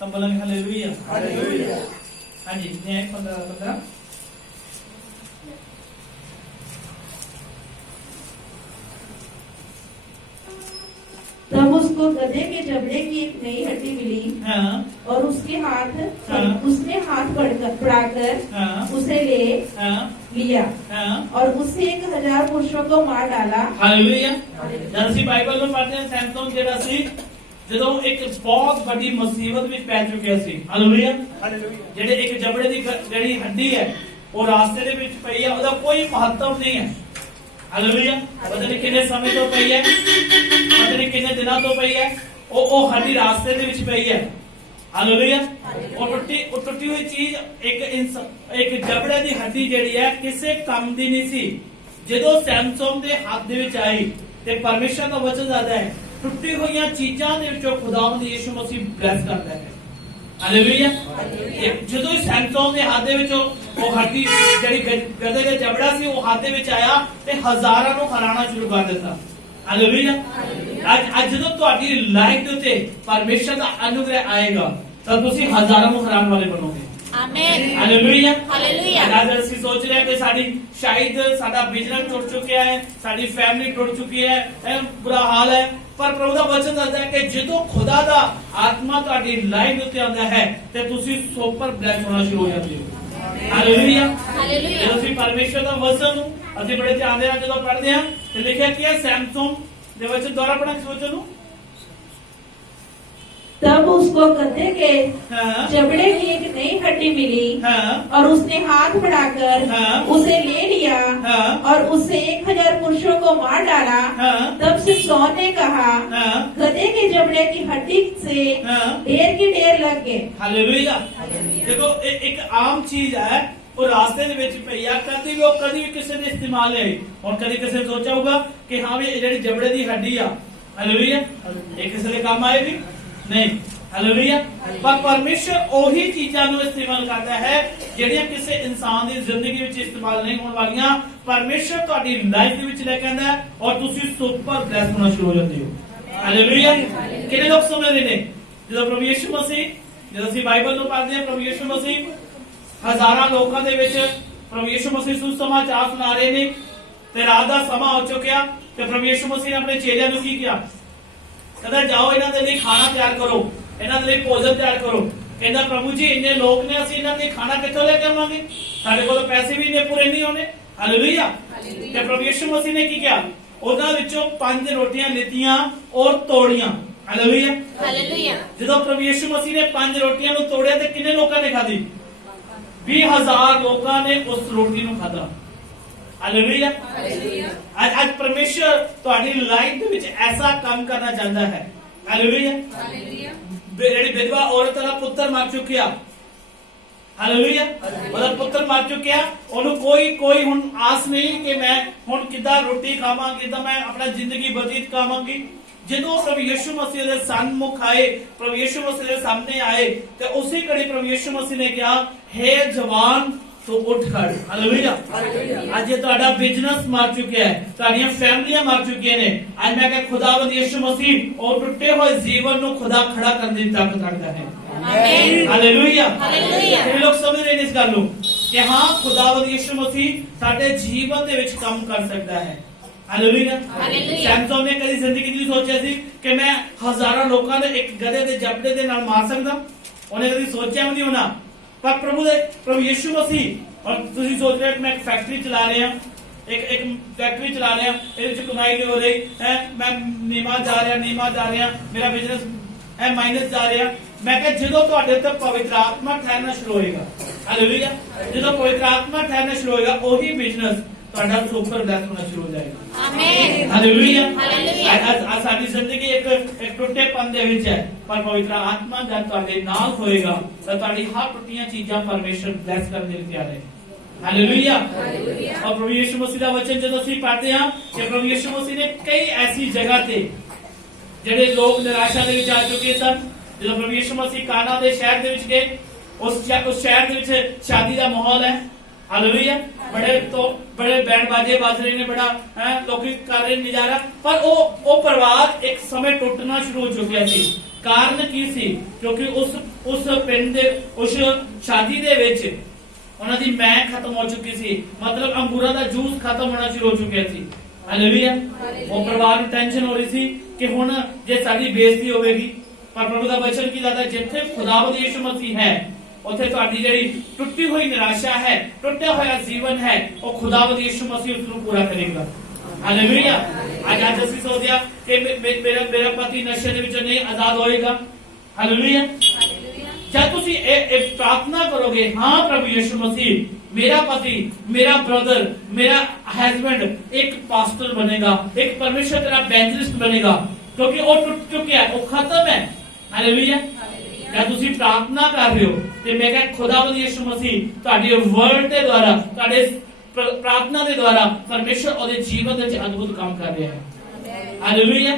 सब बोलेंगे hallelujah. Hallelujah. हाँ जी, 15। तब उसको गधे के जबड़े की एक नई हड्डी मिली हाँ और उसने हाथ हाँ। बढ़ाकर हाँ उसे ले हाँ लिया हाँ और उससे 1000 पुरुषों को मार डाला। हालेलुया। जब ਅਸੀਂ ਬਾਈਬਲ ਨੂੰ ਪੜ੍ਹਦੇ ਹਾਂ ਸੈਮਸਨ ਜਿਹੜਾ ਸੀ ਜਦੋਂ ਇੱਕ ਬਹੁਤ ਵੱਡੀ ਮੁਸੀਬਤ ਵਿੱਚ ਪੈ ਚੁੱਕਿਆ ਸੀ। ਹਾਲੇਲੂਇਆ। ਜਿਹੜੇ ਇੱਕ ਜਬੜੇ ਦੀ ਜਿਹੜੀ ਹੱਡੀ ਹੈ ਉਹ ਰਾਸਤੇ ਦੇ ਵਿੱਚ ਪਈ ਹੈ, ਉਹਦਾ ਕੋਈ ਮਹੱਤਵ ਨਹੀਂ ਹੈ। ਹਾਲੇਲੂਇਆ। ਪਤਾ ਨਹੀਂ ਕਿੰਨੇ ਸਮੇਂ ਤੋਂ ਪਈ ਹੈ, ਪਤਾ ਨਹੀਂ ਕਿੰਨੇ ਦਿਨਾਂ ਤੋਂ ਪਈ ਹੈ, ਉਹ ਹੱਡੀ ਰਾਸਤੇ ਦੇ ਵਿੱਚ ਪਈ ਹੈ। ਹਾਲੇਲੂਇਆ। ਉਹ ਟੁੱਟੀ ਹੋਈ ਚੀਜ਼ ਇੱਕ ਜਬੜੇ ਦੀ ਹੱਡੀ ਜਿਹੜੀ ਹੈ ਕਿਸੇ ਕੰਮ ਦੀ ਨਹੀਂ ਸੀ। ਜਦੋਂ ਸੈਮਸਨ ਦੇ ਹੱਥ ਦੇ ਵਿੱਚ ਆਈ ਤੇ ਪਰਮੇਸ਼ਰ ਦਾ ਵਚਨ ਦੱਸਦਾ ਹੈ ਟੁੱਟੀ ਹੋਈਆਂ ਚੀਜ਼ਾਂ ਦੇ ਵਿੱਚੋਂ ਖੁਦਾਵੰਦ ਯਿਸੂ ਮਸੀਹ ਬਲੈਸ ਕਰਦਾ ਹੈ। ਹਾਲੇਲੂਇਆ। ਜਦੋਂ ਹੀ ਸੈਮਸਨ ਦੇ ਹੱਥ ਦੇ ਵਿੱਚੋਂ ਉਹ ਹੱਡੀ ਜਿਹੜੀ ਗਧੇ ਦਾ ਜਬੜਾ ਸੀ ਉਹ ਹੱਥ ਦੇ ਵਿੱਚ ਆਇਆ ਤੇ ਹਜ਼ਾਰਾਂ ਨੂੰ ਹਰਾਣਾ ਸ਼ੁਰੂ ਕਰ ਦਿੱਤਾ। ਹਾਲੇਲੂਇਆ। ਅੱਜ ਜਦੋਂ ਤੁਹਾਡੀ ਲਾਈਫ ਦੇ ਉੱਤੇ ਪਰਮੇਸ਼ਰ ਦਾ ਅਨੁਗ੍ਰਹਿ ਆਏਗਾ ਤਾਂ ਤੁਸੀਂ ਹਜ਼ਾਰਾਂ ਨੂੰ ਹਰਾਉਣ ਵਾਲੇ ਬਣੋਗੇ। ਆਮੇਨ। ਹਾਲੇਲੂਇਆ। ਹਾਲੇਲੂਇਆ। ਅੱਜ ਅਸੀਂ ਸੋਚ ਰਹੇ ਹਾਂ ਕਿ ਸਾਡਾ ਬਿਜ਼ਨਸ ਟੁੱਟ ਚੁੱਕਿਆ ਹੈ, ਸਾਡੀ ਫੈਮਿਲੀ ਟੁੱਟ ਚੁੱਕੀ ਹੈ, ਬੁਰਾ ਹਾਲ ਹੈ, ਪਰ ਪ੍ਰਭੂ ਦਾ ਵਚਨ ਦੱਸਦਾ ਹੈ ਕਿ ਜਦੋਂ ਖੁਦਾ ਦਾ ਆਤਮਾ ਤੁਹਾਡੀ ਲਾਈਫ ਉੱਤੇ ਆਉਂਦਾ ਹੈ ਤੇ ਤੁਸੀਂ ਸੁਪਰ ਬਲੈਸ ਹੋਣਾ ਸ਼ੁਰੂ ਹੋ ਜਾਂਦੇ ਹੋ। ਹਾਲੇਲੂਇਆ। ਹਾਲੇਲੂਇਆ। ਜਦੋਂ ਅਸੀਂ ਪਰਮੇਸ਼ਰ ਦਾ ਵਚਨ ਨੂੰ ਅਸੀਂ ਬੜੇ ਧਿਆਨ ਦੇ ਨਾਲ ਜਦੋਂ ਪੜ੍ਹਦੇ ਹਾਂ ਤੇ ਲਿਖਿਆ ਕੀ ਹੈ ਸੈਮਸਨ ਦੇ ਵਚਨ ਦੁਆਰਾ ਪੜ੍ਹਾਂਗੇ ਵਚਨ ਨੂੰ। तब उसको गधे के हाँ। जबड़े की एक नई हड्डी मिली हाँ। और उसने हाथ बढ़ाकर हाँ। उसे ले लिया हाँ। और उससे 1000 पुरुषों को मार डाला। हाँ। तब सिमसोन ने कहा हाँ। गधे के जबड़े की हड्डी से हाँ। ढेर की ढेर लग गए। ਹਾਲੇਲੂਇਆ। ਦੇਖੋ ਇੱਕ ਆਮ ਚੀਜ਼ ਹੈ ਉਹ ਰਾਸਤੇ ਦੇ ਵਿੱਚ ਪਈ ਆ, ਕਦੀ ਵੀ ਕਿਸੇ ਦੇ ਇਸਤੇਮਾਲ ਨਹੀਂ ਆਈ। ਹੁਣ ਕਦੀ ਕਿਸੇ ਸੋਚਿਆ ਹੋਊਗਾ ਕਿ ਹਾਂ ਵੀ ਇਹ ਜਿਹੜੀ ਜਬੜੇ ਦੀ ਹੱਡੀ ਆ ਹਾਲੇਲੂਇਆ ਇਹ ਕਿਸੇ ਦੇ ਕੰਮ ਆਏਗੀ ਨਹੀਂ। ਹਾਲੇਲੂਇਆ। ਪਰ ਪਰਮੇਸ਼ਰ ਉਹੀ ਚੀਜ਼ਾਂ ਨੂੰ ਇਸਤੇਮਾਲ ਕਰਦਾ ਹੈ ਜਿਹੜੀਆਂ ਕਿਸੇ ਇਨਸਾਨ ਦੀ ਜ਼ਿੰਦਗੀ ਵਿੱਚ ਇਸਤੇਮਾਲ ਨਹੀਂ ਹੋਣ ਵਾਲੀਆਂ। ਪਰਮੇਸ਼ਰ ਤੁਹਾਡੀ ਲਾਈਫ ਦੇ ਵਿੱਚ ਲੈ ਕੇ ਆਉਂਦਾ ਹੈ ਔਰ ਤੁਸੀਂ ਸੁਪਰ ਬਲੈਸ ਹੋਣਾ ਸ਼ੁਰੂ ਹੋ ਜਾਂਦੇ ਹੋ। ਹਾਲੇਲੂਇਆ। ਕਿੰਨੇ ਲੋਕ ਸਮਝਦੇ ਨੇ ਜਦੋਂ ਪ੍ਰਭੂ ਯਿਸੂ ਮਸੀਹ ਜਦੋਂ ਅਸੀਂ ਬਾਈਬਲ ਨੂੰ ਪੜ੍ਹਦੇ ਹਾਂ ਪ੍ਰਭੂ ਯਿਸੂ ਮਸੀਹ ਹਜ਼ਾਰਾਂ ਲੋਕਾਂ ਦੇ ਵਿੱਚ ਪ੍ਰਭੂ ਯਿਸੂ ਮਸੀਹ ਸੁਸਮਾਚਾਰ ਸੁਣਾ ਰਹੇ ਨੇ ਤੇ ਰਾਤ ਦਾ ਸਮਾਂ ਹੋ ਚੁੱਕਿਆ ਤੇ ਪ੍ਰਭੂ ਯਿਸੂ ਮਸੀਹ ਨੇ ਆਪਣੇ ਚੇਲਿਆਂ ਨੂੰ ਕੀ ਕਿਹਾ? ਕਹਿੰਦਾ ਜਾਓ ਇਹਨਾਂ ਦੇ ਲਈ ਖਾਣਾ ਤਿਆਰ ਕਰੋ, ਇਹਨਾਂ ਦੇ ਲਈ ਭੋਜਨ ਤਿਆਰ ਕਰੋ। ਕਹਿੰਦਾ ਪ੍ਰਭੂ ਜੀ ਇੰਨੇ ਲੋਕ ਨੇ ਅਸੀਂ ਇਹਨਾਂ ਲਈ ਖਾਣਾ ਕਿੱਥੋਂ ਲੈ ਕੇ ਆਵਾਂਗੇ? ਸਾਡੇ ਕੋਲ ਪੈਸੇ ਵੀ ਇੰਨੇ ਪੂਰੇ ਨਹੀਂ ਹੋਣੇ। ਹਾਲੇਲੂਇਆ। ਤੇ ਪ੍ਰਭੂ ਯਿਸੂ ਮਸੀਹ ਨੇ ਕੀ ਕਿਹਾ? ਉਹਨਾਂ ਵਿੱਚੋਂ 5 ਰੋਟੀਆਂ ਲਿੱਤੀਆਂ ਔਰ ਤੋੜੀਆਂ। ਹਾਲੇਲੂਇਆ। ਹਾਲੇਲੂਇਆ। ਜਦੋਂ ਪ੍ਰਭੂ ਯਿਸੂ ਮਸੀਹ ਨੇ 5 ਰੋਟੀਆਂ ਨੂੰ ਤੋੜਿਆ ਤੇ ਕਿੰਨੇ ਲੋਕਾਂ ਨੇ ਖਾਧੀ? 20,000 ਲੋਕਾਂ ਨੇ ਉਸ ਰੋਟੀ ਨੂੰ ਖਾਧਾ। ਹਾਲੇਲੂਇਆ। ਅੱਜ ਪਰਮੇਸ਼ਰ ਤੁਹਾਡੀ ਲਾਈਫ ਦੇ ਵਿੱਚ ਐਸਾ ਕੰਮ ਕਰਨਾ ਚਾਹੁੰਦਾ ਹੈ। ਹਾਲੇਲੂਇਆ। ਜਿਹੜੀ ਵਿਧਵਾ ਔਰਤ ਦਾ ਪੁੱਤਰ ਮਰ ਚੁੱਕਿਆ। ਹਾਲੇਲੂਇਆ। ਉਹਦਾ ਪੁੱਤਰ ਮਰ ਚੁੱਕਿਆ, ਉਹਨੂੰ ਕੋਈ ਹੁਣ ਆਸ ਨਹੀਂ ਕਿ ਮੈਂ ਹੁਣ ਕਿੱਦਾਂ ਰੋਟੀ ਖਾਵਾਂ, ਕਿੱਦਾਂ ਮੈਂ ਆਪਣਾ ਜ਼ਿੰਦਗੀ ਬਤੀਤ ਕਰਾਂਗੀ। ਜਦੋਂ ਪ੍ਰਭੂ ਯਿਸੂ ਮਸੀਹ ਦੇ ਸਨਮੁਖ ਆਏ, ਪ੍ਰਭੂ ਯਿਸੂ ਮਸੀਹ ਦੇ ਸਾਹਮਣੇ ਆਏ ਤੇ ਉਸੇ ਘੜੀ ਪ੍ਰਭੂ ਯਿਸੂ ਮਸੀਹ ਨੇ ਕਿਹਾ ਹੈ ਜਵਾਨ ਤੂੰ ਉੱਠ ਖੜ। ਹਾਲੇਲੂਇਆ। ਅੱਜ ਤੁਹਾਡਾ ਬਿਜ਼ਨਸ ਮਰ ਚੁੱਕਿਆ ਹੈ, ਤੁਹਾਡੀਆਂ ਫੈਮਲੀਆਂ ਮਰ ਚੁੱਕੀਆਂ ਨੇ। ਅੱਜ ਮੈਂ ਕਿਹਾ ਖੁਦਾਵੰਦ ਯਿਸੂ ਮਸੀਹ ਉਹ ਟੁੱਟੇ ਹੋਏ ਜੀਵਨ ਨੂੰ ਖੁਦਾ ਖੜਾ ਕਰਨ ਦੀ ਤਾਕਤ ਰੱਖਦਾ ਹੈ। ਆਮੀਨ। ਹਾਲੇਲੂਇਆ। ਹਾਲੇਲੂਇਆ। ਇਹ ਲੋਕ ਸਮਝ ਰਹੇ ਨੇ ਇਸ ਗੱਲ ਨੂੰ ਕਿ ਹਾਂ ਖੁਦਾਵੰਦ ਯਿਸੂ ਮਸੀਹ ਸਾਡੇ ਜੀਵਨ ਦੇ ਵਿੱਚ ਕੰਮ ਕਰ ਸਕਦਾ ਹੈ। ਹਾਲੇਲੂਇਆ। ਸੈਮਸਨ ਨੇ ਕਦੀ ਜ਼ਿੰਦਗੀ ਵਿੱਚ ਸੋਚਿਆ ਸੀ ਕਿ ਮੈਂ ਹਜ਼ਾਰਾਂ ਲੋਕਾਂ ਦੇ ਇੱਕ ਗਧੇ ਦੇ ਜਬੜੇ ਦੇ ਨਾਲ ਮਾਰ ਸਕਦਾ? ਉਹਨੇ ਕਦੀ ਸੋਚਿਆ ਵੀ ਨਹੀਂ ਹੋਣਾ। ਪਰ ਪ੍ਰਭੂ ਯਿਸੂ ਮਸੀਹ ਔਰ ਤੁਸੀਂ ਸੋਚ ਰਹੇ ਮੈਂ ਇੱਕ ਫੈਕਟਰੀ ਚਲਾ ਰਿਹਾ, ਇੱਕ ਫੈਕਟਰੀ ਚਲਾ ਰਿਹਾ, ਇਹਦੇ ਵਿੱਚ ਕਮਾਈ ਨਹੀਂ ਹੋ ਰਹੀ ਹੈ, ਮੈਂ ਨੀਵਾਂ ਜਾ ਰਿਹਾ, ਮੇਰਾ ਬਿਜ਼ਨਸ ਹੈ ਮਾਈਨਸ ਜਾ ਰਿਹਾ। ਮੈਂ ਕਿਹਾ ਜਦੋਂ ਤੁਹਾਡੇ ਉੱਤੇ ਪਵਿੱਤਰ ਆਤਮਾ ਠਹਿਰਨਾ ਸ਼ੁਰੂ ਹੋਏਗਾ, ਹਾਲੇਲੂਇਆ, ਜਦੋਂ ਪਵਿੱਤਰ ਆਤਮਾ ਠਹਿਰਨਾ ਸ਼ੁਰੂ ਹੋਏਗਾ ਉਹੀ ਬਿਜ਼ਨਸ ਤੁਹਾਡਾ ਸੁਪਰ ਬਲੈਸ ਹੋਣਾ ਸ਼ੁਰੂ ਹੋ ਜਾਏਗਾ। ਆਮੀਨ। ਹਾਲੇਲੂਇਆ। ਅੱਜ ਸਾਡੀ ਜ਼ਿੰਦਗੀ ਇੱਕ ਟੁੱਟੇਪਨ ਦੇ ਵਿੱਚ ਹੈ, ਪਰ ਪਵਿੱਤਰ ਆਤਮਾ ਜਦ ਤੁਹਾਡੇ ਨਾਲ ਹੋਏਗਾ ਤਾਂ ਤੁਹਾਡੀ ਹਰ ਟੁੱਟੀਆਂ ਚੀਜ਼ਾਂ ਪਰਮੇਸ਼ਰ ਬਲੈਸ ਕਰਨ ਦੇ ਲਈ ਤਿਆਰ ਹੈ। ਹਾਲੇਲੂਇਆ। ਔਰ ਪ੍ਰਭੂ ਯਿਸੂ ਮਸੀਹ ਦਾ ਵਚਨ ਜਦੋਂ ਅਸੀਂ ਪੜ੍ਹਦੇ ਹਾਂ ਕਿ ਪ੍ਰਭੂ ਯਿਸੂ ਮਸੀਹ ਨੇ ਕਈ ਐਸੀ ਜਗ੍ਹਾ ਤੇ ਜਿਹੜੇ ਲੋਕ ਨਿਰਾਸ਼ਾ ਦੇ ਵਿੱਚ ਆ ਚੁੱਕੇ ਸਨ, ਜਦੋਂ ਪ੍ਰਭੂ ਯਿਸੂ ਮਸੀਹ ਕਾਨਾ ਦੇ ਸ਼ਹਿਰ ਦੇ ਵਿੱਚ ਗਏ, ਉਸ ਸ਼ਹਿਰ ਦੇ ਵਿੱਚ ਸ਼ਾਦੀ ਦਾ ਮਾਹੌਲ ਹੈ, हालेलुया। बड़े बैंड बाजे बज रहे ने, बड़ा है लोग कर रहे नजारा, पर वो परिवार एक समय टुटना शुरू हो चुका सी। कारण की सी? क्योंकि उस पिंड दे उस शादी दे विच उन्हां दी मैं खत्म हो चुकी सी, मतलब अंगूरा दा जूस खत्म होना शुरू हो चुका सी। हालेलुया। वो परिवार ਨੂੰ ਟੈਨਸ਼ਨ ਹੋ ਰਹੀ ਸੀ ਕਿ ਹੁਣ ਜੇ ਸਾਡੀ ਬੇਇੱਜ਼ਤੀ ਹੋਵੇਗੀ, ਪਰ ਪ੍ਰਭੂ ਦਾ ਵਚਨ ਕੀ ਦੱਸਦਾ, ਜਿੱਥੇ ਖੁਦਾਵੰਦ ਯਿਸੂ ਮਸੀਹ ਹੈ ਉੱਥੇ ਤੁਹਾਡੀ ਜਿਹੜੀ ਟੁੱਟੀ ਹੋਈ ਨਿਰਾਸ਼ਾ ਹੈ, ਟੁੱਟਿਆ ਹੋਇਆ ਜੀਵਨ ਹੈ, ਉਹ ਖੁਦਾਵੰਦ ਯਿਸੂ ਮਸੀਹ ਉਸ ਨੂੰ ਪੂਰਾ ਕਰੇਗਾ। ਹਾਲੇਲੂਇਆ। ਅੱਜ ਅਸੀਂ ਸੋਚਿਆ ਕਿ ਮੇਰਾ ਪਤੀ ਨਸ਼ੇ ਦੇ ਵਿੱਚੋਂ ਨਹੀਂ ਆਜ਼ਾਦ ਹੋਏਗਾ। ਹਾਲੇਲੂਇਆ। जब तुसी प्रार्थना करोगे, हाँ प्रभु यीशु मसीह मेरा पति, मेरा ब्रदर, मेरा हस्बैंड एक पास्टर बनेगा, एक परमेश्वर तेरा एवेंजलिस्ट बनेगा, क्योंकि वो टूट चुके हैं, वो खत्म है। हालेलुया। जब तुसी प्रार्थना कर रहे हो ते मैं कह खुदावंद यीशु मसीह ਤੁਹਾਡੇ वर्ड ਦੇ द्वारा, ਤੁਹਾਡੇ प्रार्थना ਦੇ द्वारा परमेश्वर ਉਹਦੇ ਜੀਵਨ ਦੇ ਵਿੱਚ ਅਦਭੁਤ ਕੰਮ ਕਰ ਰਿਹਾ ਹੈ। हालेलुया।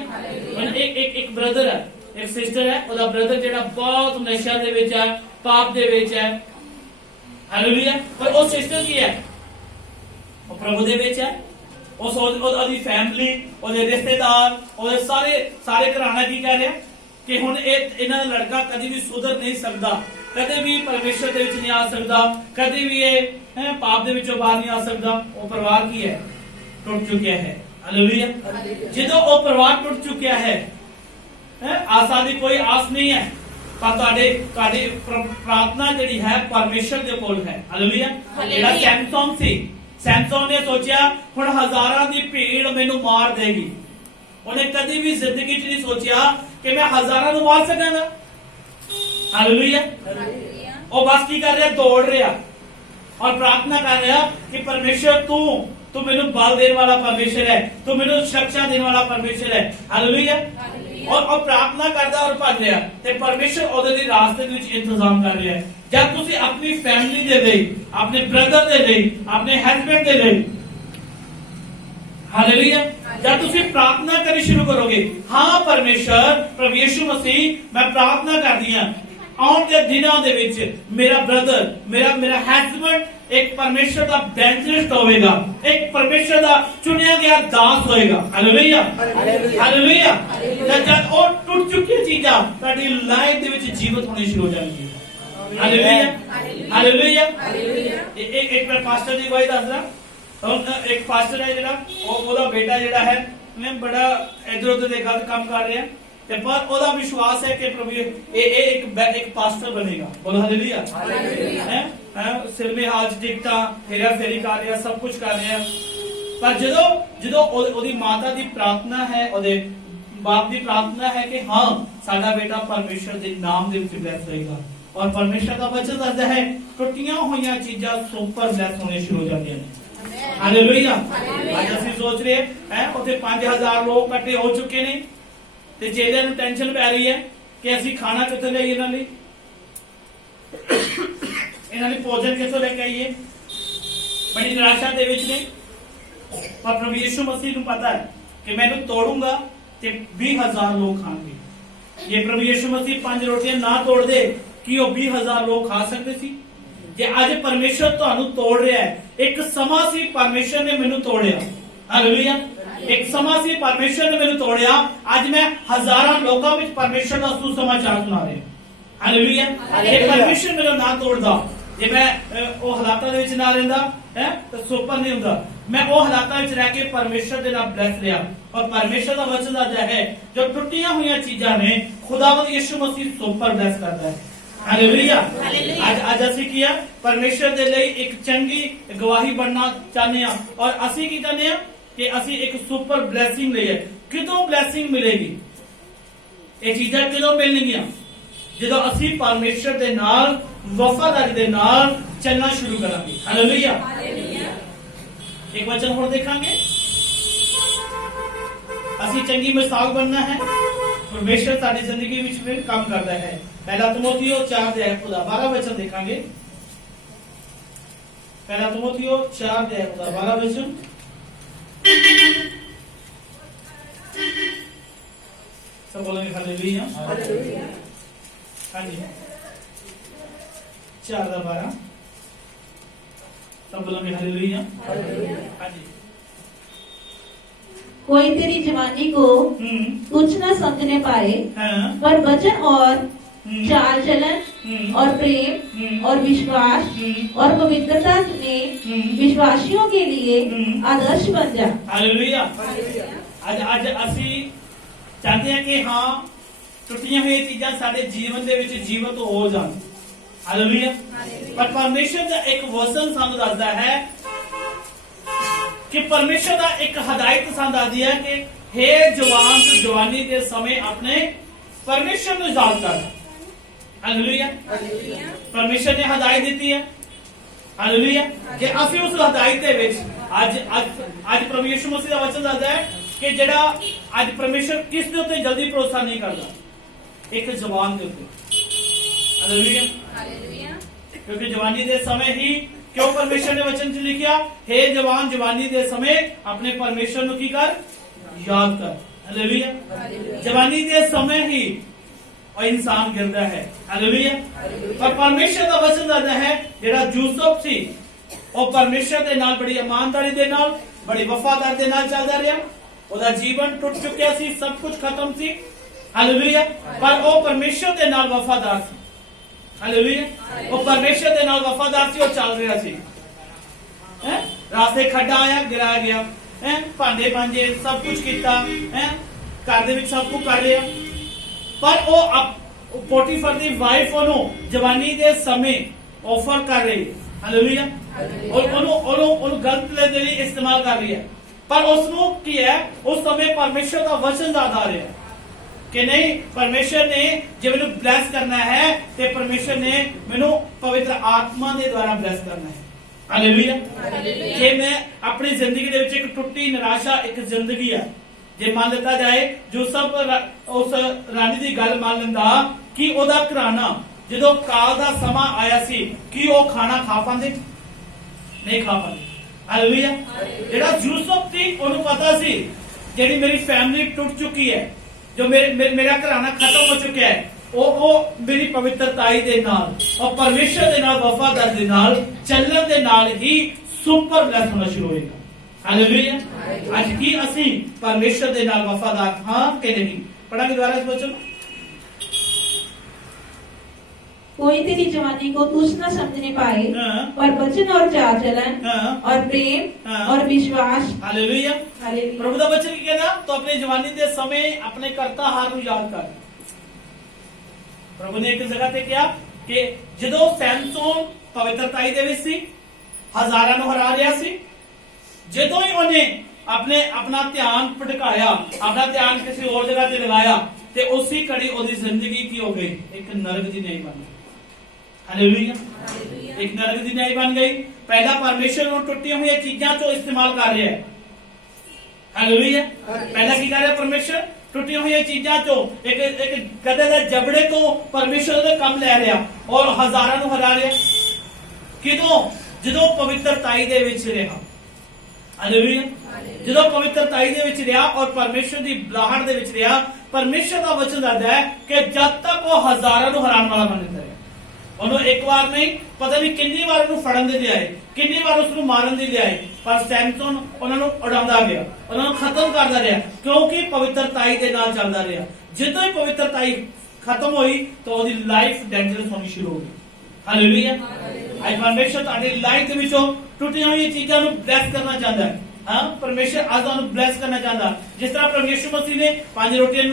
एक ब्रदर है, एक सिस्टर है, ਉਹਦਾ ਬ੍ਰਦਰ ਜਿਹੜਾ ਬਹੁਤ ਨਸ਼ਾ ਦੇ ਵਿੱਚ ਹੈ, ਪਾਪ ਦੇ ਵਿੱਚ ਹੈ। ਹਾਲੇਲੂਇਆ। ਪਰ ਉਹ ਸਿਸਟਰ ਕੀ ਹੈ? ਉਹ ਪ੍ਰਭੂ ਦੇ ਵਿੱਚ ਹੈ। ਉਹਦੀ ਫੈਮਿਲੀ, ਉਹਦੇ ਰਿਸ਼ਤੇਦਾਰ, ਉਹਦੇ ਸਾਰੇ ਘਰਾਣਾ ਕੀ ਕਹਿ ਰਿਹਾ ਕਿ ਹੁਣ ਇਹਨਾਂ ਦਾ ਲੜਕਾ ਕਦੀ ਵੀ ਸੁਧਰ ਨਹੀਂ ਸਕਦਾ, ਕਦੇ ਵੀ ਪਰਮੇਸ਼ਰ ਦੇ ਵਿੱਚ ਨਹੀਂ ਆ ਸਕਦਾ, ਕਦੇ ਵੀ ਇਹ ਪਾਪ ਦੇ ਵਿੱਚੋਂ ਬਾਹਰ ਨਹੀਂ ਆ ਸਕਦਾ। ਉਹ ਪਰਿਵਾਰ ਕੀ ਹੈ? ਟੁੱਟ ਚੁੱਕਿਆ ਹੈ। ਹਾਲੇਲੂਇਆ। ਜਦੋਂ ਉਹ ਪਰਿਵਾਰ ਟੁੱਟ ਚੁੱਕਿਆ ਹੈ, आशा की कोई आस नहीं है, पर ਤੁਹਾਡੀ प्रार्थना ਜਿਹੜੀ है परमेश्वर ਦੇ ਕੋਲ है। हालेलुया। ਜਿਹੜਾ ਸੈਮਸਨ ਸੀ, ਸੈਮਸਨ ਨੇ ਸੋਚਿਆ ਹੁਣ ਹਜ਼ਾਰਾਂ ਦੀ ਭੀੜ ਮੈਨੂੰ ਮਾਰ ਦੇਗੀ। ਉਹਨੇ ਕਦੀ ਵੀ ਜ਼ਿੰਦਗੀ 'ਚ ਨਹੀਂ ਸੋਚਿਆ ਕਿ ਮੈਂ ਹਜ਼ਾਰਾਂ ਨੂੰ ਮਾਰ ਸਕਾਂਗਾ। हालेलुया। ਉਹ ਬਸ ਕੀ ਕਰ ਰਿਹਾ? ਦੌੜ ਰਿਹਾ और प्रार्थना कर रहा कि परमेश्वर तू मेनू बल देने वाला परमेश्वर है, तू मेनू शिक्षा देने वाला परमेश्वर है। हालेलुया। और प्रार्थना करता और भज रहा ते परमेश्वर ਉਹਦੇ ਲਈ ਰਾਸਤੇ ਦੇ ਵਿੱਚ ਇੰਤਜ਼ਾਮ ਕਰ ਰਿਹਾ ਹੈ। जब ਤੁਸੀਂ ਆਪਣੀ ਫੈਮਿਲੀ ਦੇ ਲਈ, ਆਪਣੇ ਬ੍ਰਦਰ ਦੇ ਲਈ, ਆਪਣੇ ਹਸਬੈਂਡ ਦੇ ਲਈ, हालेलुया, जब ਤੁਸੀਂ प्रार्थना करनी शुरू करोगे, हाँ परमेश्वर प्रभु यीशु मसीह मैं प्रार्थना करदी हां आउण दे दिनां दे विच मेरा ब्रदर, मेरा हस्बैंड एक परमेश्वर का एवेंजलिस्ट होगा, एक परमेश्वर का चुनिया गया दास होएगा। हालेलुया। हालेलुया। जब वो टूट चुकी चीज़ां ਤੁਹਾਡੀ ਲਾਈਫ ਦੇ ਵਿੱਚ ਜੀਵਤ ਹੋਣੀ ਸ਼ੁਰੂ ਹੋ ਜਾਣਗੀਆਂ। हालेलुया। हालेलुया। एक मैं पास्टर ਦੀ ਗਵਾਹੀ ਦੱਸਦਾ। एक पास्टर है ਜਿਹੜਾ ਉਹਦਾ ਬੇਟਾ ਜਿਹੜਾ ਹੈ ਨੇ ਬੜਾ ਇਧਰ ਉਧਰ ਦੇ ਗਲਤ ਕੰਮ ਕਰ ਰਿਹਾ ਤੇ ਪਰ ਉਹਦਾ ਵਿਸ਼ਵਾਸ ਹੈ ਕਿ ਪ੍ਰਭੂ ਇਹ ਇੱਕ ਪਾਸਟਰ ਬਣੇਗਾ। ਬੋਲੋ ਹਾਲੇਲੂਇਆ। ਹਾਲੇਲੂਇਆ। ਸਿਰ ਮੇ ਹਾਜ ਟਿਕਟਾ ਫੇਰਾ ਫੇਰੀ ਕਰ ਰਿਹਾ, ਸਭ ਕੁਝ ਕਰ ਰਿਹਾ, ਪਰ ਜਦੋਂ ਉਹਦੀ ਮਾਤਾ ਦੀ ਪ੍ਰਾਰਥਨਾ ਹੈ, ਉਹਦੇ ਬਾਪ ਦੀ ਪ੍ਰਾਰਥਨਾ ਹੈ ਕਿ ਹਾਂ ਸਾਡਾ ਬੇਟਾ ਪਰਮੇਸ਼ਰ ਦੇ ਨਾਮ ਦੇ ਵਿੱਚ ਬਲੈਸ ਹੋਏਗਾ ਔਰ ਪਰਮੇਸ਼ਰ ਦਾ ਵਚਨ ਦੱਸਦਾ ਹੈ ਟੁੱਟੀਆਂ ਹੋਈਆਂ ਚੀਜ਼ਾਂ ਸੁਪਰ ਬਲੈਸ ਹੋਣੇ ਸ਼ੁਰੂ ਹੋ ਜਾਂਦੀਆਂ ਨੇ। हालेलुया। आज ਅਸੀਂ ਸੋਚ ਰਹੇ हैं ਉੱਥੇ 5000 ਲੋਕ ਇਕੱਠੇ ਹੋ ਚੁੱਕੇ ਨੇ ਤੇ ਚੇਲਿਆਂ ਨੂੰ ਟੈਨਸ਼ਨ ਪੈ ਰਹੀ ਹੈ ਕਿ ਅਸੀਂ ਖਾਣਾ ਕਿੱਥੋਂ ਲਈਏ, ਇਹਨਾਂ ਲਈ ਭੋਜਨ ਕਿੱਥੋਂ ਲੈ ਕੇ ਆਈਏ। ਬੜੀ ਨਿਰਾਸ਼ਾ ਦੇ ਵਿੱਚ ਨੇ, ਪਰ ਪ੍ਰਭੂ ਯਿਸੂ ਮਸੀਹ ਨੂੰ ਪਤਾ ਹੈ ਕਿ ਮੈਂ ਇਹਨੂੰ ਤੋੜੂੰਗਾ ਤੇ 20000 ਲੋਕ ਖਾਣਗੇ। ਜੇ ਪ੍ਰਭੂ ਯਿਸੂ ਮਸੀਹ 5 ਰੋਟੀਆਂ ਨਾ ਤੋੜਦੇ ਕੀ ਉਹ 20000 ਲੋਕ ਖਾ ਸਕਦੇ ਸੀ? ਜੇ ਅੱਜ ਪਰਮੇਸ਼ਰ ਤੁਹਾਨੂੰ ਤੋੜ ਰਿਹਾ ਹੈ, ਇੱਕ ਸਮਾਂ ਸੀ ਪਰਮੇਸ਼ਰ ਨੇ ਮੈਨੂੰ ਤੋੜਿਆ। ਹਾਲੇਲੂਇਆ। ਇੱਕ ਸਮਾਂ ਸੀ ਪਰਮੇਸ਼ਰ ਨੇ ਮੈਨੂੰ ਤੋੜਿਆ, ਅੱਜ ਮੈਂ ਹਜ਼ਾਰਾਂ ਲੋਕਾਂ ਵਿੱਚ ਪਰਮੇਸ਼ਰ ਦਾ ਸੁਸਮਾਚਾਰ ਸੁਣਾ ਰਿਹਾ। ਹਾਲੇਲੂਇਆ। ਜੇ ਪਰਮੇਸ਼ਰ ਮੈਨੂੰ ਨਾ ਤੋੜਦਾ, ਜੇ ਮੈਂ ਉਹ ਹਾਲਾਤਾਂ ਦੇ ਵਿੱਚ ਨਾ ਰਹਿੰਦਾ ਤਾਂ ਸੁਪਰ ਨਹੀਂ ਹੁੰਦਾ। ਮੈਂ ਉਹ ਹਾਲਾਤਾਂ ਵਿੱਚ ਰਹਿ ਕੇ ਪਰਮੇਸ਼ਰ ਦੇ ਨਾਲ ਬਲੈਸ ਰਿਹਾ ਔਰ ਪਰਮੇਸ਼ਰ ਦਾ ਵਚਨ ਦੱਸਦਾ ਹੈ ਜੋ ਟੁੱਟੀਆਂ ਹੋਈਆਂ ਚੀਜ਼ਾਂ ਨੇ ਖੁਦਾਵੰਦ ਯਿਸੂ ਮਸੀਹ ਸੁਪਰ ਬਲੈਸ ਕਰਦਾ ਹੈ। हालेलुया। आज ਅਸੀਂ ਕੀ ਆ ਪਰਮੇਸ਼ਰ ਦੇ ਲਈ ਇੱਕ ਚੰਗੀ ਗਵਾਹੀ ਬਣਨਾ ਚਾਹੁੰਦੇ ਆ ਔਰ ਅਸੀਂ ਕੀ ਚਾਹੁੰਦੇ ਆ ਕਿ ਅਸੀਂ ਇੱਕ ਸੁਪਰ ਬਲੇਸਿੰਗ ਲਈਏ। ਕਿਦੋਂ ਬਲੇਸਿੰਗ ਮਿਲੇਗੀ? ਇਹ ਚੀਜ਼ਾਂ ਕਿਦੋਂ ਮਿਲਣਗੀਆਂ? ਜਦੋਂ ਅਸੀਂ ਪਰਮੇਸ਼ਰ ਦੇ ਨਾਲ ਵਫਾਦਾਰੀ ਦੇ ਨਾਲ ਚੱਲਣਾ ਸ਼ੁਰੂ ਕਰਾਂਗੇ। ਹਾਲੇਲੂਇਆ। ਇੱਕ ਵਚਨ ਹੋਰ ਦੇਖਾਂਗੇ। ਅਸੀਂ ਚੰਗੀ ਮਿਸਾਲ ਬਣਨਾ ਹੈ। परमेश्वर साडी जिंदगी विच फिर काम करता है। पहला तिमोथियो 4:12 वचन देखेंगे। पहला तिमोथियो 4:12 वचन। सब बोलेंगे हालेलुया। हालेलुया। हाँ जी 4:12। सब बोलेंगे हालेलुया। हाँ जी। कोई तेरी जवानी को तुच्छ न समझने पाए, हाँ। पर वचन और चाल चलन और प्रेम और विश्वास और पवित्रता में विश्वासियों के लिए आदर्श बन जा। हालेलुया। आज ਅਸੀਂ ਚਾਹੁੰਦੇ ਹਾਂ ਕਿ ਹਾਂ ਟੁੱਟੀਆਂ ਹੋਈਆਂ ਚੀਜ਼ਾਂ ਸਾਡੇ ਜੀਵਨ ਦੇ ਵਿੱਚ ਜੀਵਤ ਹੋ ਜਾਣ। ਹਾਲੇਲੂਇਆ। ਪਰ ਪਰਮੇਸ਼ਰ ਦਾ ਇੱਕ ਵਚਨ ਸਾਨੂੰ ਦੱਸਦਾ ਹੈ ਕਿ ਪਰਮੇਸ਼ਰ ਦਾ ਇੱਕ ਹਦਾਇਤ ਸਾਨੂੰ ਦੱਸਦੀ ਹੈ ਕਿ हे ਜਵਾਨ ਤੇ ਜਵਾਨੀ ਦੇ ਸਮੇਂ ਆਪਣੇ ਪਰਮੇਸ਼ਰ ਨੂੰ ਯਾਦ ਕਰ। ਹਾਲੇਲੂਇਆ। ਪਰਮੇਸ਼ਰ ਨੇ ਹਦਾਇਤ ਦਿੱਤੀ ਹੈ। ਹਾਲੇਲੂਇਆ। ਕਿ ਅਸੀਂ ਉਸ ਹਦਾਇਤ ਦੇ ਵਿੱਚ ਅੱਜ ਪ੍ਰਭੂ ਯਿਸੂ ਮਸੀਹ ਦਾ ਵਚਨ ਦੱਸਦਾ ਹੈ ਕਿ ਜਿਹੜਾ ਅੱਜ ਪਰਮੇਸ਼ਰ ਕਿਸ ਦੇ ਉੱਤੇ ਜਲਦੀ ਭਰੋਸਾ ਨਹੀਂ ਕਰਦਾ, ਇੱਕ ਜਵਾਨ ਦੇ ਉੱਤੇ। ਹਾਲੇਲੂਇਆ। क्योंकि जवानी दे समय ही क्यों परमेश्वर ने वचन च लिखिया, हे जवान जवानी दे समय अपने परमेश्वर नु की कर याद कर। हालेलुया। जवानी दे समय ही और इंसान गिरता है। हालेलुया। पर परमेश्वर का वचन दसदा है जेड़ा यूसुफ सी और परमेश्वर दे नाल बड़ी ईमानदारी दे नाल बड़ी वफादारी दे नाल चलदा रहा। ओदा जीवन टूट चुकिया सी, सब कुछ खत्म सी। हालेलुया। पर वो परमेश्वर दे नाल वफादार सी। हालेलुया। वो परमेश्वर के नाल वफादार सी और चल रहा सी। रास्ते खड्डा आया, गिराया गया, भांडे मांजे, सब कुछ किया, घर दे विच सब कुछ कर रहा। पर वो पोटीफर दी वाइफ ओनू जवानी दे समय ऑफर कर रही। हालेलुया। और ओनू गलत ले दे लिए इस्तेमाल कर रही है। पर उसनू की है उस समय परमेश्वर का वचन याद आ रहा है कि नहीं, परमेश्वर ने जो मैंने ब्लेस करना है ते परमेश्वर ने मैंने पवित्र आत्मा के द्वारा ब्लेस करना है। हालेलुया। कि मैं अपनी जिंदगी दे विच एक टुट्टी निराशा एक जिंदगी है जे मान लेता जाए, जो सब उस रानी की गल मान लेंदा कि ओदा घराना जो काल का समा आया सी कि वो खाना खा पाते नहीं खा पाते। हालेलुया। जेड़ा यूसुफ थी उन्हें पता सी जेड़ी मेरी फैमिली टूट चुकी है, जो मेरा घराना खत्म हो चुका है, वो मेरी पवित्रताई दे नाल और परमेश्वर दे नाल वफादार दे नाल चलण दे नाल ही सुपर ब्लेस होना शुरू होएगा। हालेलुया। आज की असी परमेश्वर दे नाल वफादार हां कि नहीं? पढ़ांगे दोबारा इस वचन। कोई तेरी जवानी को तुच्छ न समझने पाए, पर वचन और चाल चलन और प्रेम और विश्वास। हालेलुया। प्रभु दा वचन की कहना, तो अपनी जवानी दे समय अपने करता हार नु याद कर। प्रभु ने एक जगह पे क्या कि जदों सैमसोन पवित्रताई दे विच सी, हजारां नु हरा रिया सी, जदों ही उन्हें अपना ध्यान भटकाया, अपना ध्यान किसी और जगह ते लगाया, ते उसी घड़ी ओदी जिंदगी की हो गई, एक नरक दी नहीं बन गई। हालेलुया। एक नरक दी नहीं बन गई। पहला परमेश्वर को टूटी हुई चीजों चो इस्तेमाल कर रहा है। हालेलुया। पहला की कर रहा है परमेश्वर? टूटी हुई चीजों चो एक गधे दे जबड़े तो परमेश्वर का काम ले रहा और हजारां नु हरा रहा। किदों? जदों पवित्रताई दे विच रहा। हालेलुया। जदों पवित्रताई दे विच रहा और परमेश्वर दी बुलाहट दे विच रहा, परमेश्वर का वचन दसदा है कि जब तक वो हजारां नु हराने वाला बन जाता है। उन्होंने एक बार नहीं पता नहीं कितनी बार उन्होंने फड़न दे लिया, कितनी बार उसको मारन दे लिया, पर सैमसोन उन्होंने उड़ांदा गया, उन्होंने खत्म करता रहा, क्योंकि पवित्रताई दे नाल चलदा रहा। जिद्दों ही पवित्रताई खत्म हुई तो उसकी लाइफ डेंजरस होनी शुरू हो गई। हालेलुया। आज परमेश्वर तुम्हारी लाइफ के विचों टूटी हुई चीजों को ब्लेस करना चाहता है। हाँ, परमेश्वर आज तुहानू ब्लेस करना चाहता। जिस तरह प्रभु यीशु मसीह ने 5 रोटियां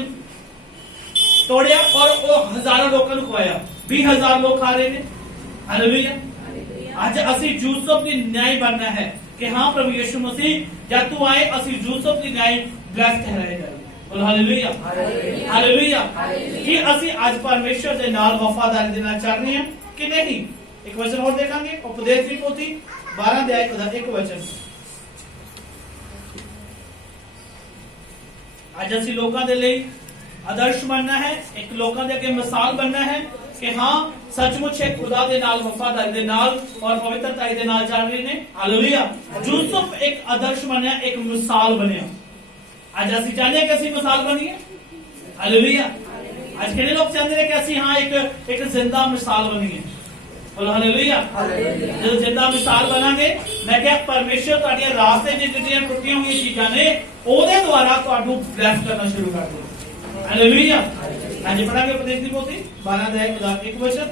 तोड़िया और वो हजारों लोगों को खवाया, 20,000 लोग खा रहे थे। हालेलुया। आज असी यूसुफ की न्याय बनना है कि हाँ प्रभु यीशु मसीह जब तू आए असी यूसुफ की न्याय ब्लेस ठहराए जाए। बोल हालेलुया। हालेलुया। कि असी आज परमेश्वर के नाल वफादारी देना चाह रहे हैं कि नहीं? एक वचन और देखेंगे, उपदेश की पोथी 12 अध्याय का एक वचन। आज असी लोगों के लिए आदर्श बनना है, एक लोगों के अगे मिसाल बनना है कि हाँ सचमुच है खुदा दे नाल वफादारी दे नाल और पवित्रताई दे नाल चल रहे ने। हालेलुया। यूसुफ एक आदर्श बनया, एक मिसाल बनया। आज असी चाहते हैं कि असी मिसाल बनिए। हालेलुया। आज कितने लोग चाहते हैं कि असी हाँ एक जिंदा मिसाल बनिए। बोलो हालेलुया। जो जिंदा मिसाल बनांगे मैं क्या परमेश्वर ਤੁਹਾਡੀਆਂ ਰਾਸਤੇ ਵਿੱਚ ਜਿਹੜੀਆਂ ਟੁੱਟੀਆਂ ਹੋਈਆਂ ਚੀਜ਼ਾਂ ਨੇ ਉਹਦੇ ਦੁਆਰਾ ਤੁਹਾਨੂੰ ਬਲੈਸ ਕਰਨਾ ਸ਼ੁਰੂ ਕਰ ਦੇਗਾ। ਹਾਲੇਲੂਇਆ। ਅੱਜ ਪੜਾਂਗੇ ਉਪਦੇਸ਼ ਦੀ ਪੋਥੀ 12 ਅਧਿਆਇ ਦਾ 1 ਵਚਨ।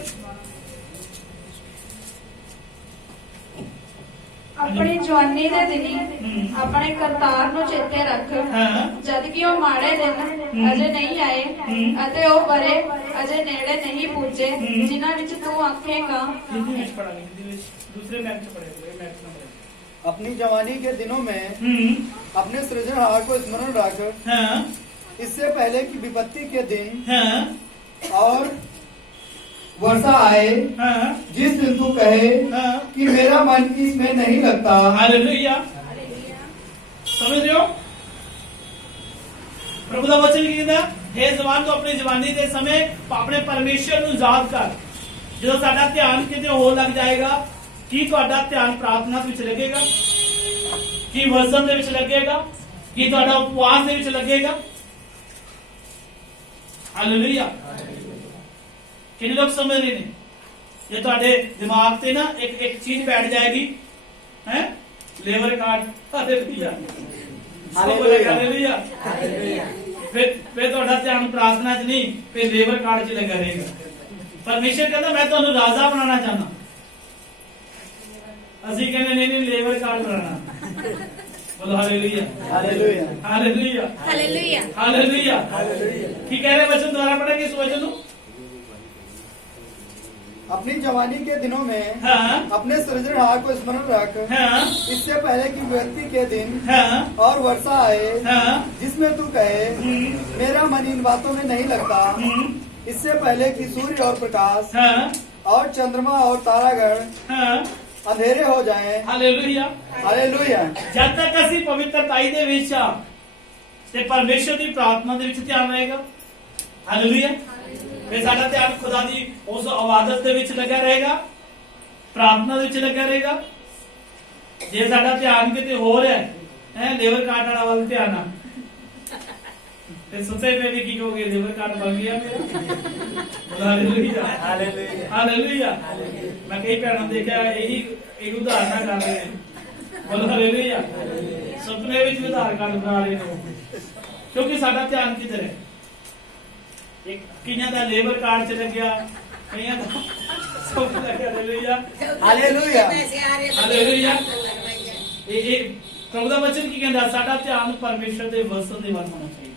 अपनी जवानी दे दिनी अपने करतार ਨੂੰ ਚੇਤੇ ਰੱਖ ਜਦ ਕਿ ਉਹ ਮਾੜੇ ਦਿਨ ਅਜੇ ਨਹੀਂ ਆਏ ਅਤੇ ਉਹ ਬਰੇ ਅਜੇ ਨੇੜੇ ਨਹੀਂ ਪਹੁੰਚੇ ਜਿਨ੍ਹਾਂ ਵਿੱਚ ਤੂੰ ਆਖੇਗਾ। ਹਿੰਦੀ ਵਿੱਚ ਪੜਾਂਗੇ, ਹਿੰਦੀ ਵਿੱਚ ਦੂਸਰੇ ਮੈਚ ਚ ਪੜਾਂਗੇ, ਮੈਚ ਨੰਬਰ। अपनी जवानी के दिनों में अपने सृजनहार को स्मरण रख इससे पहले कि विपत्ति के दिन और वर्षा आए जिस दिन तू कहे कि मेरा मन इसमें नहीं लगता। हालेलुया। समझ रहे हो प्रभु ਦਾ ਵਚਨ ਕੀ ਕਹਿੰਦਾ? हे जवान तो अपनी जवानी ਦੇ ਸਮੇਂ ਆਪਣੇ ਪਰਮੇਸ਼ਰ ਨੂੰ ਯਾਦ ਕਰ। ਜਦੋਂ ਸਾਡਾ ਧਿਆਨ ਕਿਤੇ ਹੋਰ ਲੱਗ ਜਾਏਗਾ, ਕੀ ਤੁਹਾਡਾ ਧਿਆਨ ਪ੍ਰਾਰਥਨਾ ਵਿੱਚ ਲੱਗੇਗਾ? ਕੀ ਵਚਨ ਦੇ ਵਿੱਚ ਲੱਗੇਗਾ? ਕੀ ਤੁਹਾਡਾ ਉਪਵਾਸ ਦੇ ਵਿੱਚ ਲੱਗੇਗਾ? ਹਾਲੇਲੂਇਆ। ਕਿੰਨੇ ਲੋਕ ਸਮਝ ਰਹੇ ਨੇ? ਜੇ ਤੁਹਾਡੇ ਦਿਮਾਗ ਤੇ ਨਾ ਇੱਕ ਚੀਜ਼ ਬੈਠ ਜਾਏਗੀ ਹੈ labour card, hallelujah hallelujah hallelujah, ਫਿਰ ਤੁਹਾਡਾ ਧਿਆਨ ਪ੍ਰਾਰਥਨਾ 'ਚ ਨਹੀਂ, ਫਿਰ ਲੇਬਰ ਕਾਰਡ 'ਚ ਲੱਗਾ ਰਹੇਗਾ। ਪਰਮੇਸ਼ਰ ਕਹਿੰਦਾ ਮੈਂ ਤੁਹਾਨੂੰ ਰਾਜਾ ਬਣਾਉਣਾ ਚਾਹੁੰਦਾ। ਅਸੀਂ ਕਹਿੰਦੇ ਨਹੀਂ ਲੇਬਰ ਕਾਰਡ ਬਣਾਉਣਾ। ਬੋਲੋ hallelujah hallelujah hallelujah hallelujah hallelujah. Hallelujah. ਕੀ ਕਹਿ ਰਹੇ ਵਚਨ ਦੁਆਰਾ ਪੜਾਂਗੇ ਇਸ ਵਚਨ ਨੂੰ। अपनी जवानी के दिनों में हाँ अपने सृजनहार को स्मरण रख हाँ इससे पहले कि व्यक्ति के दिन हाँ और वर्षा आए हाँ जिसमें तू कहे मेरा मन इन बातों में नहीं लगता। इससे पहले कि सूर्य और प्रकाश हाँ और चंद्रमा और तारागण हाँ अंधेरे हो जाएं। ਹਾਲੇਲੂਇਆ। हालेलुया। ਜਦ ਤੱਕ ਅਸੀਂ ਪਵਿੱਤਰਤਾਈ ਦੇ ਵਿੱਚ ਆ ਤੇ ਪਰਮੇਸ਼ਰ ਦੀ ਪ੍ਰਾਰਥਨਾ ਦੇ ਵਿੱਚ ਧਿਆਨ ਰਹੇਗਾ। ਹਾਲੇਲੂਇਆ। ਫਿਰ ਸਾਡਾ ਧਿਆਨ ਖੁਦਾ ਦੀ ਉਸ ਇਬਾਦਤ ਦੇ ਵਿੱਚ ਲੱਗਾ ਰਹੇਗਾ, ਪ੍ਰਾਰਥਨਾ ਦੇ ਵਿੱਚ ਲੱਗਾ ਰਹੇਗਾ। ਜੇ ਸਾਡਾ ਧਿਆਨ ਕਿਤੇ ਹੋਰ ਹੈ ਲੇਬਰ ਕਾਰਡ ਵਾਲਾ ਵੱਲ ਧਿਆਨ ਆ ਤੇ ਸੁਤੇ ਪੇ ਵੀ ਕੀ ਕਹੋਗੇ? ਲੇਬਰ ਕਾਰਡ ਬਣ ਗਿਆ ਮੇਰਾ। Hallelujah hallelujah. ਹਾਲੇਲੂਇਆ। ਮੈਂ ਕਈ ਭੈਣਾਂ ਦੇਖਿਆ ਇਹੀ ਇੱਕ ਉਦਾਹਰਨ ਕਰ ਰਹੇ ਨੇ। ਬੋਲੋ ਹਾਲੇਲੂਇਆ। ਸੁਪਨੇ ਵਿੱਚ ਵੀ ਆਧਾਰ ਕਾਰਡ ਬਣਾ ਰਹੇ ਨੇ ਕਿਉਂਕਿ ਸਾਡਾ ਧਿਆਨ ਕਿਧਰ ਹੈ? ਇੱਕ ਕਈਆਂ ਦਾ ਲੇਬਰ ਕਾਰਡ 'ਚ ਲੱਗਿਆ, ਕਈਆਂ ਦਾ ਸੁਪਨਾ ਲੱਗਿਆ। Hallelujah hallelujah. ਹਾਲੇਲੂਇਆ। ਇਹ ਪ੍ਰਭੂ ਦਾ ਵਚਨ ਕੀ ਕਹਿੰਦਾ? ਸਾਡਾ ਧਿਆਨ ਪਰਮੇਸ਼ਰ ਦੇ ਵਚਨ ਦੇ ਵੱਲ ਹੋਣਾ ਚਾਹੀਦਾ।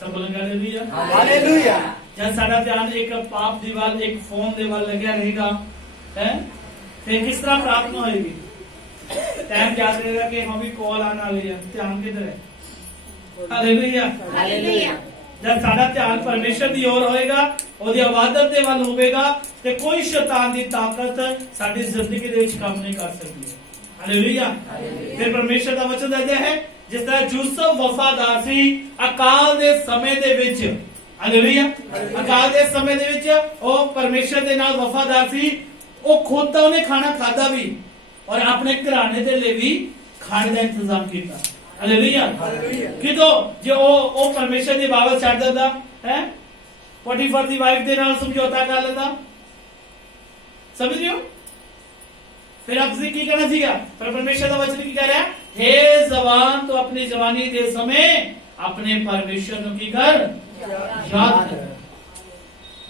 ਸਭ ਬੋਲਣ ਹਾਲੇਲੂਇਆ हालेलुया। ਜਦ ਸਾਡਾ ਧਿਆਨ ਇੱਕ ਪਾਪ ਦੀ ਵੱਲ, ਇੱਕ ਫੋਨ ਦੇ ਵੱਲ ਲੱਗਿਆ ਰਹੇਗਾ ਫਿਰ ਕਿਸ ਤਰ੍ਹਾਂ ਪ੍ਰਾਪਤ ਹੋਏਗੀ? ਟਾਈਮ ਯਾਦ ਰਹੇਗਾ ਕਿ ਹਾਂ ਵੀ ਕਾਲ ਆਉਣ ਵਾਲੀ ਹੈ, ਧਿਆਨ ਕਿਧਰ ਹੈ? Hallelujah hallelujah. ਜਦ ਸਾਡਾ ਧਿਆਨ ਪਰਮੇਸ਼ਰ ਦੀ ओर ਹੋਏਗਾ, ਉਹਦੀ ਇਬਾਦਤ ਦੇ ਵੱਲ ਹੋਵੇਗਾ ਤੇ ਕੋਈ ਸ਼ੈਤਾਨ ਦੀ ਤਾਕਤ ਸਾਡੀ ਜ਼ਿੰਦਗੀ ਦੇ ਵਿੱਚ ਕੰਮ ਨਹੀਂ ਕਰ ਸਕਦੀ। ਹਾਲੇਲੂਇਆ। ਫਿਰ ਪਰਮੇਸ਼ਰ ਦਾ ਵਚਨ ਦੱਸਦਾ ਹੈ ਜਿਸ ਤਰ੍ਹਾਂ ਯੂਸਫ ਵਫਾਦਾਰ ਸੀ ਅਕਾਲ ਦੇ ਸਮੇਂ ਦੇ ਵਿੱਚ। ਹਾਲੇਲੂਇਆ। ਅਕਾਲ ਦੇ ਸਮੇਂ ਦੇ ਵਿੱਚ ਉਹ ਪਰਮੇਸ਼ਰ ਦੇ ਨਾਲ ਵਫਾਦਾਰ ਸੀ। ਉਹ ਖੁਦ ਤਾਂ ਉਹਨੇ ਖਾਣਾ ਖਾਦਾ ਵੀ ਔਰ ਆਪਣੇ ਘਰਾਣੇ ਦੇ ਲਈ ਵੀ ਖਾਣੇ ਦਾ ਇੰਤਜ਼ਾਮ ਕੀਤਾ। ਹਾਲੇਲੂਇਆ। ਕਿਦੋਂ ਜੇ ਉਹ ਪਰਮੇਸ਼ਰ ਦੀ ਬਾਬਤ ਛੱਡ ਦਿੰਦਾ ਹੈ, ਪੋਟੀਫਰ ਦੀ ਵਾਈਫ ਦੇ ਨਾਲ ਸਮਝੌਤਾ ਕਰ ਲੈਂਦਾ। ਸਮਝ ਰਹੇ ਹੋ? ਫਿਰ ਆਪ ਤੁਸੀਂ ਕੀ ਕਰਨਾ ਸੀਗਾ? ਪਰ ਪਰਮੇਸ਼ਰ ਦਾ ਵਚਨ ਕੀ ਕਹਿ ਰਿਹਾ? हे जवान तो अपनी जवानी दे समय अपने परमेश्वर ਨੂੰ ਕੀ ਕਰ? ਯਾਦ ਕਰ।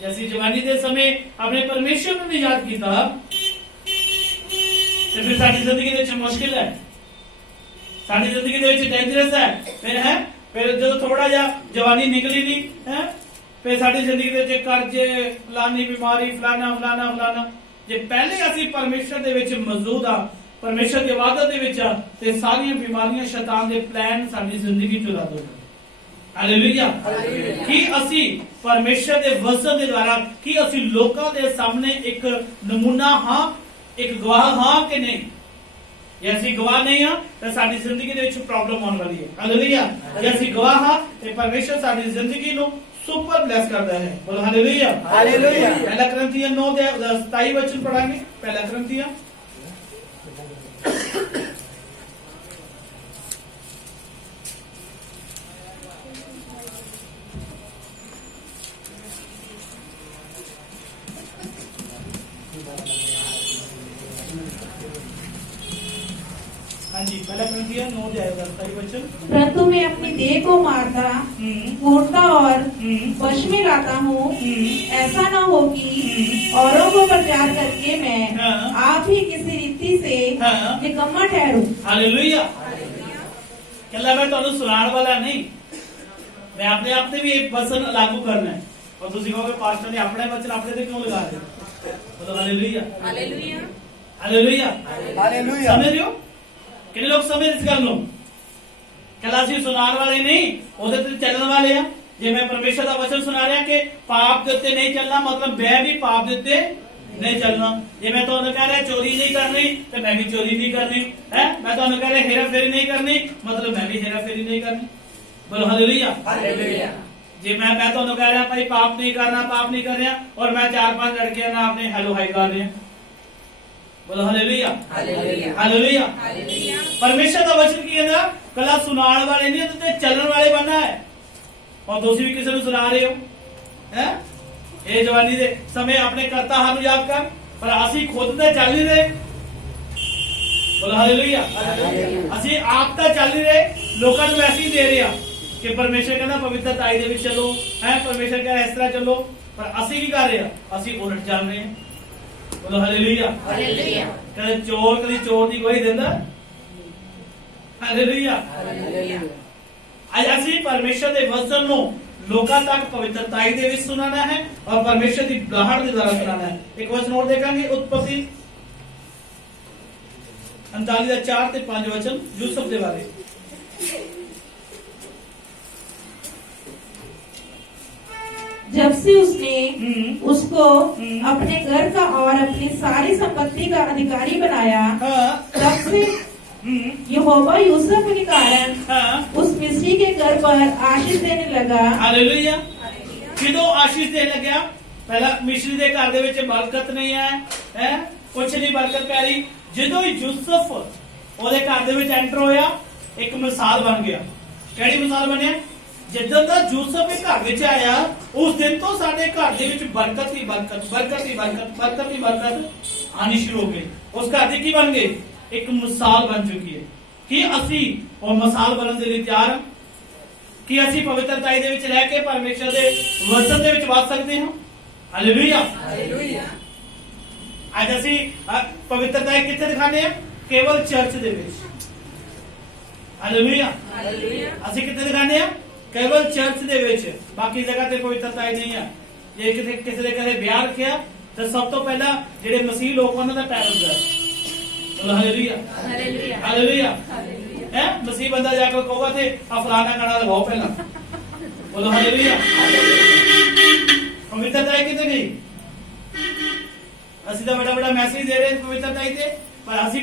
ਜੈਸੀ ਜਵਾਨੀ ਦੇ ਸਮੇਂ ਆਪਣੇ ਪਰਮੇਸ਼ਰ ਨੂੰ ਵੀ ਯਾਦ ਕੀਤਾ ਤੇ ਫਿਰ ਸਾਡੀ ਜ਼ਿੰਦਗੀ ਦੇ ਵਿੱਚ ਮੁਸ਼ਕਿਲ ਹੈ, ਸਾਡੀ ਜ਼ਿੰਦਗੀ ਦੇ ਵਿੱਚ ਡੇਂਜਰਸ ਹੈ। ਫਿਰ ਜਦੋਂ ਥੋੜਾ ਜਿਹਾ ਜਵਾਨੀ ਨਿਕਲੀ ਦੀ ਫਿਰ ਸਾਡੀ ਜ਼ਿੰਦਗੀ ਦੇ ਵਿੱਚ ਕਰਜ਼ੇ, ਫਲਾਨੀ ਬਿਮਾਰੀ, ਫਲਾਨਾ। ਜੇ ਪਹਿਲੇ ਅਸੀਂ ਪਰਮੇਸ਼ਰ ਦੇ ਵਿੱਚ ਮੌਜੂਦ ਆ, ਪਰਮੇਸ਼ਰ ਦੀ ਇਬਾਦਤ ਦੇ ਵਿੱਚ ਆ, ਤੇ ਸਾਰੀਆਂ ਬਿਮਾਰੀਆਂ, ਸ਼ੈਤਾਨ ਦੇ ਪਲਾਨ ਸਾਡੀ ਜ਼ਿੰਦਗੀ ਚੋਂ ਰੱਦ ਹੋ ਜਾਣਗੇ। ਹਾਲੇਲੂਇਆ। ਕੀ ਅਸੀਂ ਪਰਮੇਸ਼ਰ ਦੇ ਵਚਨ ਦੇ ਦੁਆਰਾ ਕੀ ਅਸੀਂ ਲੋਕਾਂ ਦੇ ਸਾਹਮਣੇ ਇੱਕ ਨਮੂਨਾ ਹਾਂ, ਇੱਕ ਗਵਾਹ ਹਾਂ ਕਿ ਨਹੀਂ? ਜੇ ਅਸੀਂ ਗਵਾਹ ਨਹੀਂ ਹਾਂ ਤਾਂ ਸਾਡੀ ਜ਼ਿੰਦਗੀ ਦੇ ਵਿੱਚ ਪ੍ਰੋਬਲਮ ਆਉਣ ਵਾਲੀ ਹੈ। ਹਾਲੇਲੂਇਆ। ਜੇ ਅਸੀਂ ਗਵਾਹ ਹਾਂ ਤੇ ਪਰਮੇਸ਼ਰ ਸਾਡੀ ਜ਼ਿੰਦਗੀ ਨੂੰ ਸੁਪਰ ਬਲੈਸ ਕਰਦਾ ਹੈ। ਬੋਲੋ ਹਾਲੇਲੂਇਆ ਹਾਲੇਲੂਇਆ। ਪਹਿਲਾ ਕਰੰਥੀਆਂ 9 ਦੇ 27 ਵਚਨ ਪੜਾਂਗੇ। ਪਹਿਲਾ ਕਰੰਥੀਆਂ जी पहला करंथिया 9 अध्याय का 27 वचन। परंतु मैं अपनी देह को मारता, कूटता और वश में लाता हूँ, ऐसा न हो कि औरों को प्रचार करके मैं आप ही किसी रीति से निकम्मा ठहरूं। हालेलुया। कहला मैं ਤੁਹਾਨੂੰ ਸੁਣਾਉਣ ਵਾਲਾ ਨਹੀਂ, मैं अपने आप से भी एक वचन लागू करना है। और ਤੁਸੀਂ ਕਹੋਗੇ ਪਾਸਟਰ ਨੇ ਆਪਣੇ ਵਚਨ ਆਪਣੇ ਤੇ ਕਿਉਂ ਲਗਾ ਦਿੱਤੇ? ਬੋਲੋ ਹਾਲੇਲੂਇਆ ਹਾਲੇਲੂਇਆ ਹਾਲੇਲੂਇਆ हालेलुया। ਸਮਝ ਰਹੇ ਹੋ? ਕਿੰਨੇ ਲੋਕ ਸਮਝ ਇਸ ਗੱਲ ਨੂੰ? कहला ਅਸੀਂ ਸੁਣਾਉਣ ਵਾਲੇ ਨਹੀਂ, ਉਹਦੇ ਤੇ ਚੱਲਣ ਵਾਲੇ ਆ। ਜੇ ਮੈਂ ਪਰਮੇਸ਼ਰ ਦਾ ਵਚਨ ਸੁਣਾ ਰਿਹਾ ਕਿ ਪਾਪ ਦੇ ਉੱਤੇ ਨਹੀਂ ਚੱਲਣਾ, ਮਤਲਬ ਮੈਂ ਵੀ ਪਾਪ ਦੇ ਉੱਤੇ नहीं चलना। ये मैं तो कह रहा चोरी नहीं करनी तो मैं भी चोरी नहीं करनी है। मैं तो कह रहा हेरा फेरी नहीं करनी, मतलब मैं भी हेरा फेरी नहीं करनी। बोलो हालेलुया हालेलुया। जी मैं तो कह रहा भाई पाप नहीं करना, पाप नहीं कर रहा, और मैं 4-5 लड़के ना अपने हेलो हाई कर रहे हैं। बोलो हालेलुया हालेलुया हालेलुया। परमेश्वर का वचन की है कला सुनाने वाले नहीं, तो चलने वाले बनना है। और दूसरी भी किसी को सुना रहे हो है। ਇਹ ਜਵਾਨੀ ਦੇ ਸਮੇਂ ਆਪਣੇ ਕਰਤਾ ਸਾਨੂੰ ਯਾਦ ਕਰ, ਪਰ ਅਸੀਂ ਖੁਦ ਤੇ ਚੱਲ ਨਹੀਂ ਰਹੇ। ਬੋਲੋ ਹਾਲੇਲੂਇਆ। ਅਸੀਂ ਆਪ ਤਾਂ ਚੱਲ ਨਹੀਂ ਰਹੇ, ਲੋਕਾਂ ਨੂੰ ਵੈਸੇ ਹੀ ਦੇ ਰਹੇ ਆ ਕਿ ਪਰਮੇਸ਼ਰ ਕਹਿੰਦਾ ਪਵਿੱਤਰਤਾ ਦੇ ਵਿੱਚ ਚੱਲੋ ਹੈ, ਪਰਮੇਸ਼ਰ ਕਹਿੰਦਾ ਇਸ ਤਰ੍ਹਾਂ ਚੱਲੋ, ਪਰ ਅਸੀਂ ਕੀ ਕਰ ਰਹੇ ਆ? ਅਸੀਂ ਉਲਟ ਚੱਲ ਰਹੇ ਹਾਂ। ਬੋਲੋ ਹਾਲੇਲੂਇਆ ਹਾਲੇਲੂਇਆ। ਕਦੇ ਚੋਰ ਕਦੀ ਚੋਰ ਦੀ ਗਵਾਹੀ ਦਿੰਦਾ? Hallelujah hallelujah. ਅੱਜ ਅਸੀਂ ਪਰਮੇਸ਼ਰ ਦੇ ਵਚਨ ਨੂੰ लोगों तक पवित्रताई दे विच सुनाना है और परमेश्वर की बुलाहट के द्वारा सुनाना है। एक वचन और देखेंगे, उत्पत्ति 39:4-5 वचन यूसुफ के बारे। जब से उसने उसको अपने घर का और अपनी सारी संपत्ति का अधिकारी बनाया, तब से यहोवा यूसुफ के कारण उस मिस्री के घर पर आशीष देने लगा। हालेलुया। किदों आशीष देने लगा? पहला मिस्री के घर दे विच बरकत नहीं है, कुछ नहीं बरकत पै रही। जदों यूसुफ ओदे घर दे विच एंटर होया, एक मिसाल बन गया। किहड़ी मिसाल बनिया? जिद्दां दा यूसुफ के घर विच आया, उस दिन तो साडे घर दे विच बरकत ही बरकत, बरकत ही बरकत, बरकत ही बरकत आनी शुरू हो गई। उस घर दी की बन गई? एक मिसाल बन चुकी है कि असी और मिसाल बनने के लिए तैयार कि असी पवित्रताई दे विच रह के परमेश्वर दे वचन दे विच वस सकते हैं। Hallelujah hallelujah. आज असी पवित्रताई किथे दिखाने हैं? केवल चर्च दे विच। Hallelujah hallelujah. असी किथे दिखाने हैं? केवल चर्च दे विच, बाकी जगह ते पवित्रताई नहीं है। जे किथे किसी दे घरे ब्याह रखिया तो सब तो पहला जेडे मसीह लोग उन्हां दा पैर हुंदा है। Hallelujah hallelujah hallelujah. है मसीह बंदा जाकर कहोगा थे फलाना गाना लगाओ पहला। बोलो हालेलुया। पवित्रता कितने गई? असि तो बड़ा बड़ा मैसेज दे रहे पवित्रता पर असि